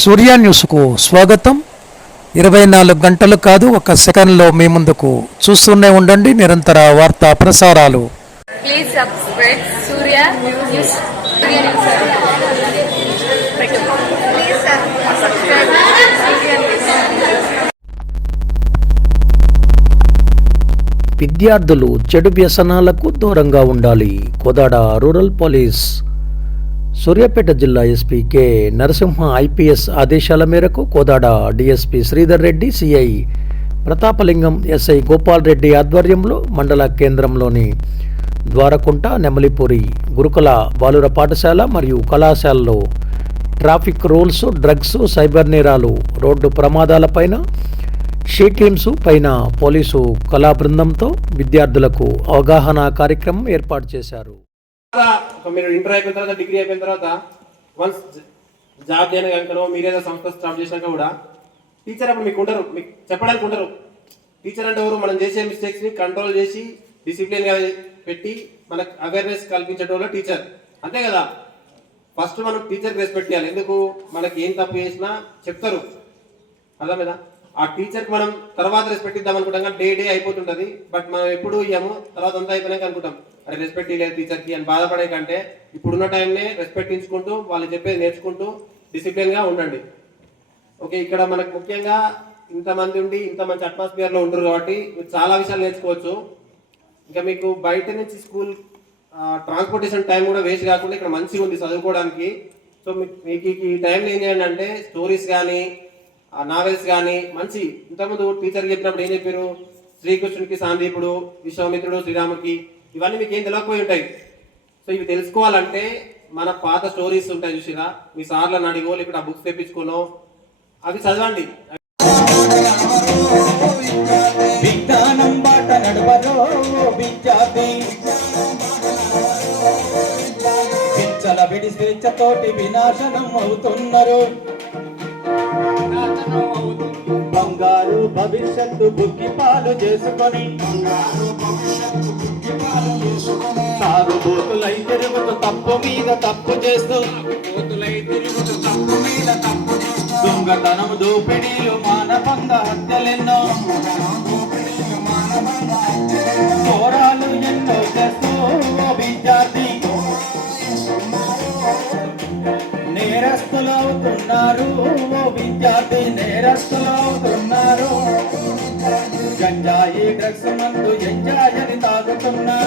సూర్య న్యూస్కు స్వాగతం ఇరవై నాలుగు గంటలు కాదు ఒక సెకండ్లో మీ ముందుకు చూస్తూనే ఉండండి నిరంతర వార్తా ప్రసారాలు Please subscribe Surya News. Surya News. Please subscribe Surya News. విద్యార్థులు చెడు వ్యసనాలకు దూరంగా ఉండాలి కోదాడ రూరల్ పోలీస్ సూర్యాపేట జిల్లా ఎస్పీ కె. నరసింహ ఐపీఎస్ ఆదేశాల మేరకు Kodada DSP Sridhar Reddy CI Prathapalingam SI Gopal Reddy ఆధ్వర్యంలో మండల కేంద్రంలోని ద్వారకుంట నెమలిపూరి గురుకుల బాలుర పాఠశాల మరియు కళాశాలలో ట్రాఫిక్ రూల్స్ డ్రగ్స్ సైబర్ నేరాలు రోడ్డు ప్రమాదాలపైన షీ టీమ్స్ పైన పోలీసు కళా బృందంతో విద్యార్థులకు అవగాహన కార్యక్రమం ఏర్పాటు చేశారు. మీరు ఇంటర్ అయిపోయిన తర్వాత డిగ్రీ అయిపోయిన తర్వాత వన్స్ జాబ్ చేయని కనుకనో మీరేదో సంస్థ స్టార్ట్ చేసినాక కూడా టీచర్ అప్పుడు మీకు ఉండరు మీకు చెప్పడానికి ఉండరు. టీచర్ అంటే ఎవరు? మనం చేసే మిస్టేక్స్ని కంట్రోల్ చేసి డిసిప్లిన్గా పెట్టి మనకు అవేర్నెస్ కల్పించేటోళ్ళు టీచర్ అంతే కదా? ఫస్ట్ మనం టీచర్కి రెస్పెక్ట్ చేయాలి. ఎందుకు? మనకి ఏం తప్పు చేసినా చెప్తారు. అర్థమైందా? ఆ టీచర్కి మనం తర్వాత రెస్పెక్ట్ ఇద్దాం అనుకుంటాం డే డే అయిపోతుంటది. బట్ మనం ఎప్పుడు ఇయ్యాము? తర్వాత అంతా అయిపోయినాక అనుకుంటాం. అరే రెస్పెక్ట్ ఇవ్వలేదు టీచర్కి అని బాధపడే కంటే ఇప్పుడున్న టైంనే రెస్పెక్ట్ ఇచ్చుకుంటూ వాళ్ళు చెప్పేది నేర్చుకుంటూ డిసిప్లిన్గా ఉండండి. ఓకే ఇక్కడ మనకు ముఖ్యంగా ఇంతమంది ఉండి ఇంత మంచి అట్మాస్ఫియర్లో ఉంటారు ఉండరు కాబట్టి మీరు చాలా విషయాలు నేర్చుకోవచ్చు. ఇంకా మీకు బయట నుంచి స్కూల్ ట్రాన్స్పోర్టేషన్ టైం కూడా వేస్ట్ కాకుండా ఇక్కడ మంచిగా ఉంది చదువుకోవడానికి. సో మీకు ఈ టైంలో ఏం చేయండి అంటే స్టోరీస్ కానీ నావెల్స్ కానీ మంచి ఇంతకుముందు టీచర్ చెప్పినప్పుడు ఏం చెప్పారు శ్రీకృష్ణుడికి సాందీపుడు విశ్వామిత్రుడు శ్రీరాముడికి ఇవన్నీ మీకు ఏం తెలియకపోయి ఉంటాయి. సో ఇవి తెలుసుకోవాలంటే మన పాత స్టోరీస్ ఉంటాయి చూసిరా. మీ సార్లను అడిగో లేకపోతే ఆ బుక్స్ తెప్పించుకోనో అవి చదవండి. విజ్ఞానం బాట నడవరో విద్యార్థి. విచ్చల విడి స్వేచ్ఛతోటి వినాశనం అవుతున్నారు. బంగారు భవిష్యత్తు బుక్కి పాలు చేసుకొని. తాగుబోతులై తిరుగుతూ తప్పు మీద తప్పు చేస్తూ. దొంగతనం దోపిడీలు మానభంగ నేరస్తులవుతున్నారు ఓ విద్యార్థి నేరస్తులవుతున్నారు. గంజాయి డ్రగ్స్ మందు ఎంజాయని తాగుతున్నా.